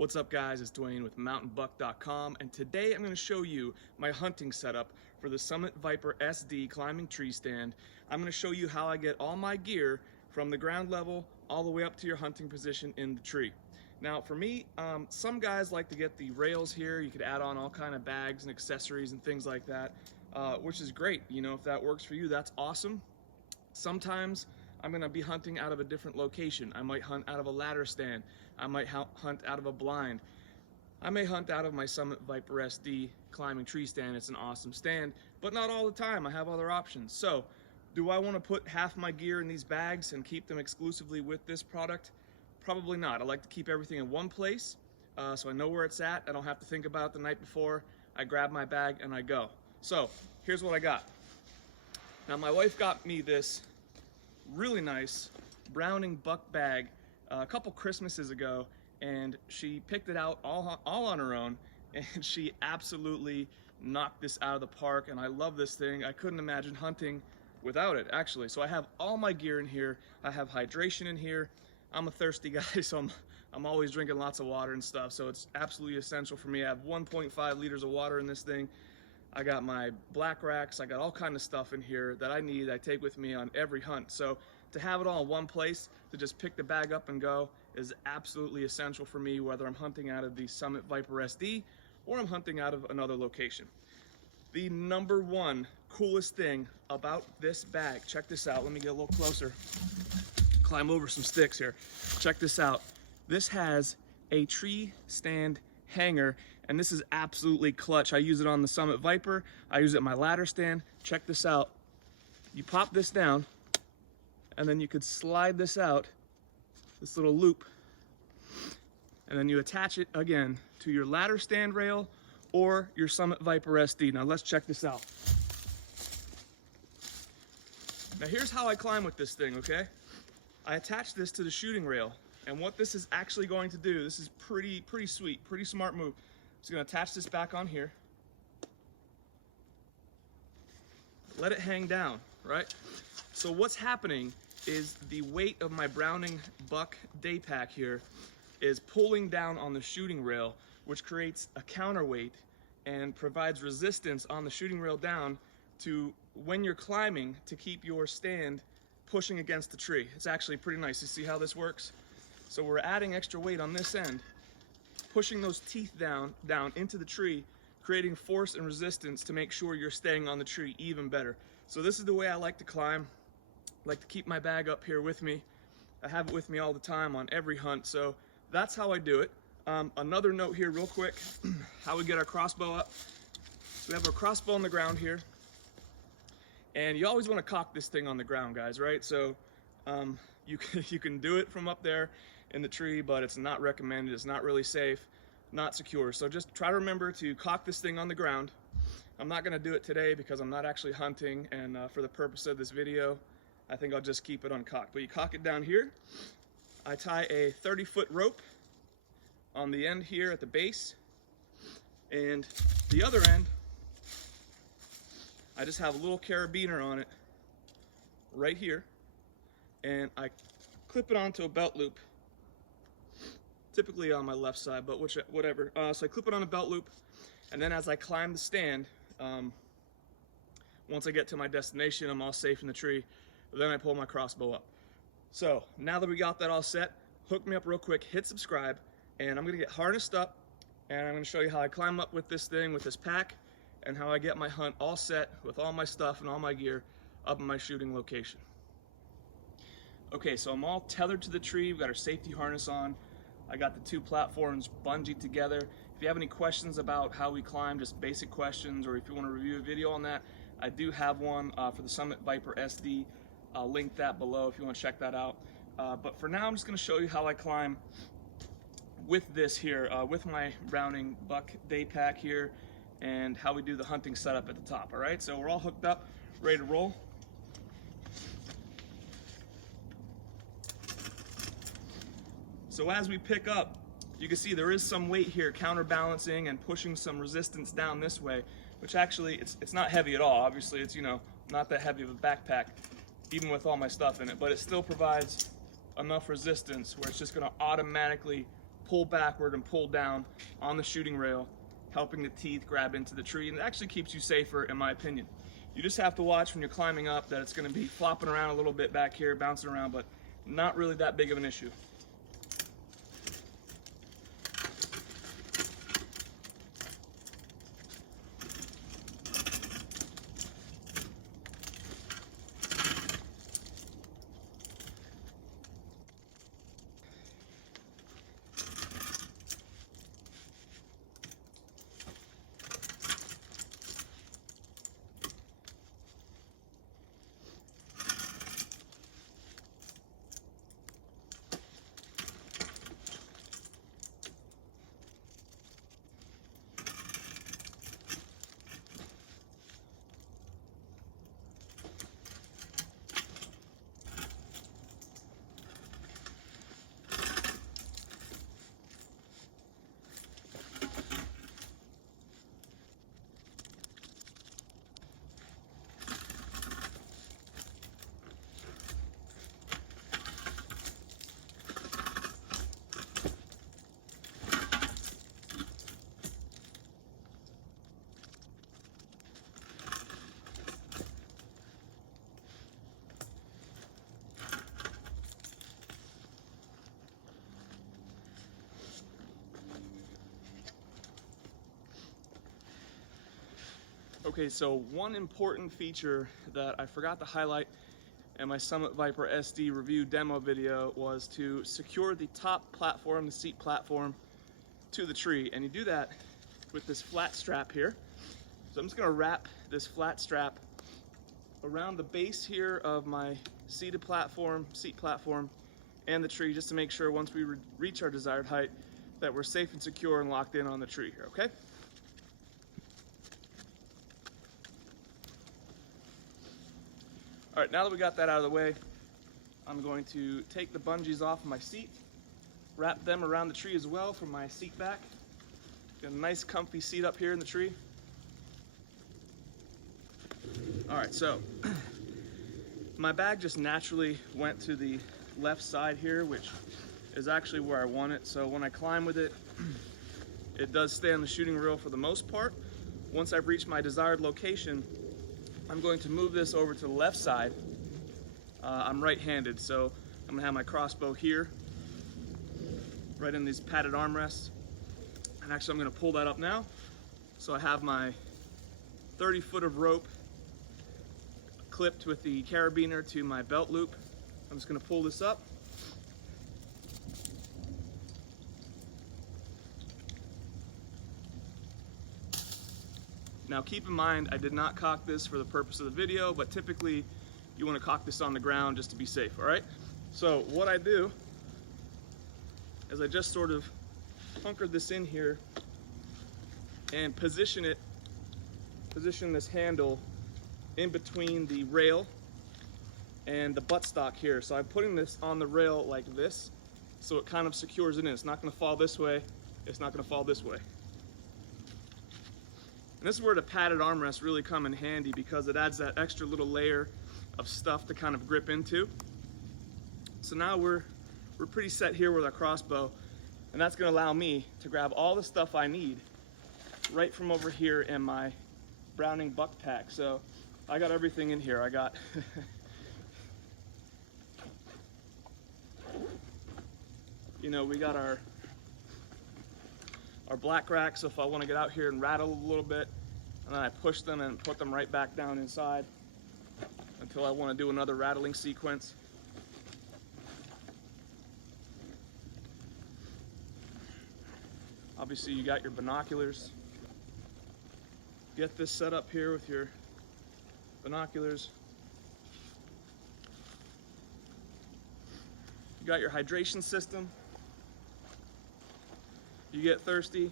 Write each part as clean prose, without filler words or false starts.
What's up guys, it's Dwayne with mountainbuck.com, and today I'm going to show you my hunting setup for the Summit Viper SD climbing tree stand. I'm going to show you how I get all my gear from the ground level all the way up to your hunting position in the tree. Now for me, some guys like to get the rails here. You could add on all kind of bags and accessories and things like that, which is great. You know, if that works for you, that's awesome. Sometimes I'm going to be hunting out of a different location. I might hunt out of a ladder stand. I might hunt out of a blind. I may hunt out of my Summit Viper SD climbing tree stand. It's an awesome stand, but not all the time. I have other options. So, do I want to put half my gear in these bags and keep them exclusively with this product? Probably not. I like to keep everything in one place, so I know where it's at. I don't have to think about it the night before. I grab my bag and I go. So, here's what I got. Now, my wife got me this really nice Browning buck bag a couple Christmases ago, and she picked it out all on her own, and she absolutely knocked this out of the park, and I love this thing. I couldn't imagine hunting without it, actually. So I have all my gear in here. I have hydration in here. I'm a thirsty guy, so I'm always drinking lots of water and stuff, so it's absolutely essential for me. I have 1.5 liters of water in this thing. I got my black racks. I got all kind of stuff in here that I need. I take with me on every hunt. So to have it all in one place, to just pick the bag up and go, is absolutely essential for me, whether I'm hunting out of the Summit Viper SD or I'm hunting out of another location. The number one coolest thing about this bag, check this out. Let me get a little closer. Climb over some sticks here. Check this out. This has a tree stand hanger, and this is absolutely clutch. I use it on the Summit Viper. I use it in my ladder stand. Check this out. You pop this down, and then you could slide this out, this little loop, and then you attach it again to your ladder stand rail or your Summit Viper SD. Now let's check this out. Now here's how I climb with this thing, okay? I attach this to the shooting rail, and what this is actually going to do, this is pretty sweet, pretty smart move. It's going to attach this back on here. Let it hang down, right? So what's happening is the weight of my Browning buck day pack here is pulling down on the shooting rail, which creates a counterweight and provides resistance on the shooting rail down to, when you're climbing, to keep your stand pushing against the tree. It's actually pretty nice. You see how this works? So we're adding extra weight on this end, pushing those teeth down into the tree, creating force and resistance to make sure you're staying on the tree even better. So this is the way I like to climb. I like to keep my bag up here with me. I have it with me all the time on every hunt, so that's how I do it. Another note here real quick, how we get our crossbow up. So we have our crossbow on the ground here, and you always want to cock this thing on the ground, guys, right? So you can do it from up there in the tree, but it's not recommended. It's not really safe, not secure. So just try to remember to cock this thing on the ground. I'm not going to do it today because I'm not actually hunting, and for the purpose of this video, I think I'll just keep it uncocked. But you cock it down here. I tie a 30-foot rope on the end here at the base, and the other end, I just have a little carabiner on it right here, and I clip it onto a belt loop, typically on my left side, but whatever. So I clip it on a belt loop, and then as I climb the stand, once I get to my destination, I'm all safe in the tree. Then I pull my crossbow up. So now that we got that all set, hook me up real quick, hit subscribe, and I'm gonna get harnessed up, and I'm gonna show you how I climb up with this thing, with this pack, and how I get my hunt all set with all my stuff and all my gear up in my shooting location. Okay, so I'm all tethered to the tree. We've got our safety harness on. I got the two platforms bungeed together. If you have any questions about how we climb, just basic questions, or if you want to review a video on that, I do have one for the Summit Viper SD. I'll link that below if you want to check that out. But for now, I'm just going to show you how I climb with this here, with my Browning buck day pack here, and how we do the hunting setup at the top. All right, so we're all hooked up, ready to roll. So as we pick up, you can see there is some weight here counterbalancing and pushing some resistance down this way, which actually it's not heavy at all. Obviously it's, you know, not that heavy of a backpack, even with all my stuff in it, but it still provides enough resistance where it's just going to automatically pull backward and pull down on the shooting rail, helping the teeth grab into the tree, and it actually keeps you safer, in my opinion. You just have to watch when you're climbing up that it's going to be flopping around a little bit back here, bouncing around, but not really that big of an issue. Okay, so one important feature that I forgot to highlight in my Summit Viper SD review demo video was to secure the top platform, the seat platform, to the tree. And you do that with this flat strap here. So I'm just gonna wrap this flat strap around the base here of my seat platform, and the tree, just to make sure once we reach our desired height that we're safe and secure and locked in on the tree here, okay? All right, now that we got that out of the way, I'm going to take the bungees off of my seat, wrap them around the tree as well for my seat back. Get a nice comfy seat up here in the tree. All right, so my bag just naturally went to the left side here, which is actually where I want it. So when I climb with it, it does stay on the shooting rail for the most part. Once I've reached my desired location, I'm going to move this over to the left side. I'm right-handed, so I'm gonna have my crossbow here, right in these padded armrests. And actually I'm gonna pull that up now. So I have my 30 foot of rope clipped with the carabiner to my belt loop. I'm just gonna pull this up. Now keep in mind, I did not cock this for the purpose of the video, but typically you want to cock this on the ground just to be safe, all right? So what I do is I just sort of hunkered this in here and position this handle in between the rail and the buttstock here. So I'm putting this on the rail like this, so it kind of secures it in. It's not gonna fall this way, it's not gonna fall this way. And this is where the padded armrests really come in handy, because it adds that extra little layer of stuff to kind of grip into. So now we're pretty set here with our crossbow, and that's gonna allow me to grab all the stuff I need right from over here in my Browning buck pack. So I got everything in here. I got you know, we got our black rack, so if I want to get out here and rattle a little bit, and then I push them and put them right back down inside until I want to do another rattling sequence. Obviously you got your binoculars. Get this set up here with your binoculars. You got your hydration system. You get thirsty,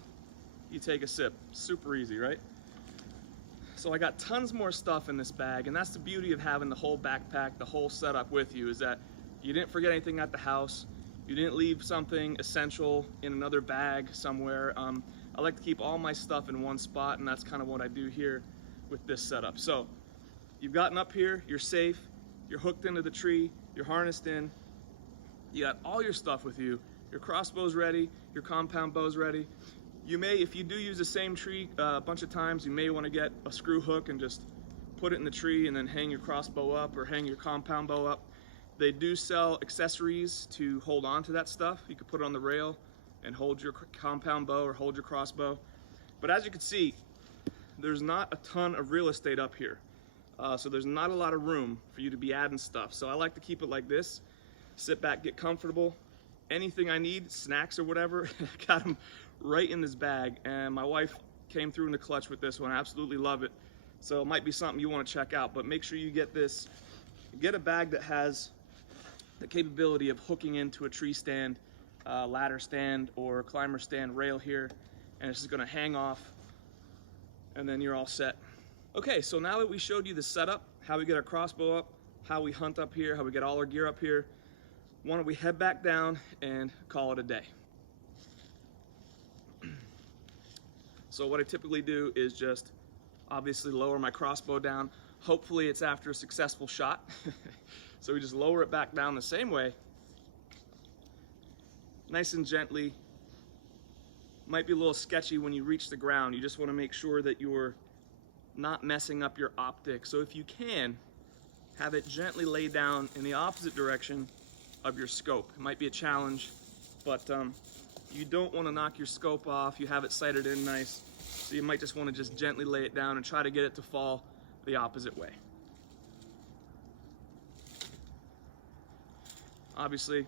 you take a sip. Super easy, right? So I got tons more stuff in this bag, and that's the beauty of having the whole backpack, the whole setup with you, is that you didn't forget anything at the house. You didn't leave something essential in another bag somewhere. I like to keep all my stuff in one spot, and that's kind of what I do here with this setup. So you've gotten up here, you're safe, you're hooked into the tree, you're harnessed in, you got all your stuff with you, Your crossbow's ready, your compound bow's ready. You may, if you do use the same tree a bunch of times, you may want to get a screw hook and just put it in the tree and then hang your crossbow up or hang your compound bow up. They do sell accessories to hold on to that stuff. You could put it on the rail and hold your compound bow or hold your crossbow. But as you can see, there's not a ton of real estate up here. So there's not a lot of room for you to be adding stuff. So I like to keep it like this. Sit back, get comfortable. Anything I need, snacks or whatever, I got them right in this bag. And my wife came through in the clutch with this one. I absolutely love it. So it might be something you want to check out, but make sure you get this. Get a bag that has the capability of hooking into a tree stand, ladder stand, or climber stand rail here. And it's just going to hang off, and then you're all set. Okay, so now that we showed you the setup, how we get our crossbow up, how we hunt up here, how we get all our gear up here, why don't we head back down and call it a day. So what I typically do is just obviously lower my crossbow down. Hopefully it's after a successful shot. So we just lower it back down the same way, nice and gently. Might be a little sketchy when you reach the ground. You just want to make sure that you're not messing up your optics. So if you can, have it gently lay down in the opposite direction of your scope. It might be a challenge, but you don't want to knock your scope off. You have it sighted in nice, so you might just want to just gently lay it down and try to get it to fall the opposite way. Obviously,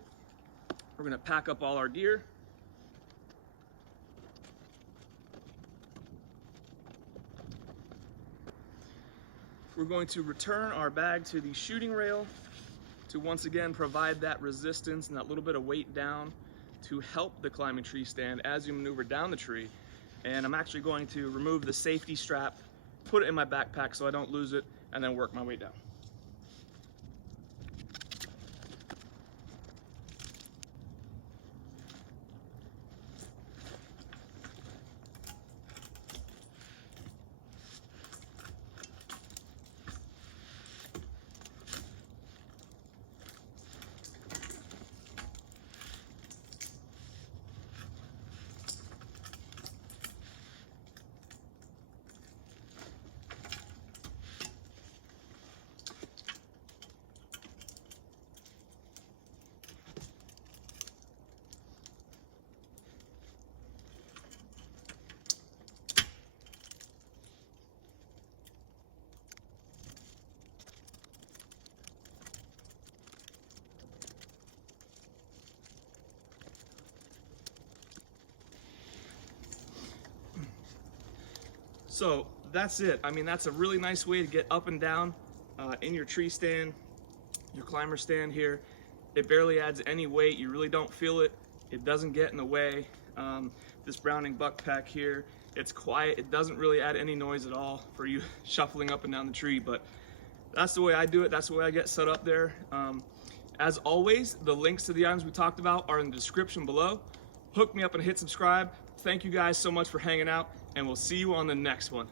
we're going to pack up all our gear. We're going to return our bag to the shooting rail to once again provide that resistance and that little bit of weight down to help the climbing tree stand as you maneuver down the tree. And I'm actually going to remove the safety strap, put it in my backpack so I don't lose it, and then work my way down. So that's it. I mean, that's a really nice way to get up and down in your tree stand, your climber stand here. It barely adds any weight. You really don't feel it. It doesn't get in the way. This Browning buck pack here, it's quiet. It doesn't really add any noise at all for you shuffling up and down the tree, but that's the way I do it. That's the way I get set up there. As always, the links to the items we talked about are in the description below. Hook me up and hit subscribe. Thank you guys so much for hanging out, and we'll see you on the next one.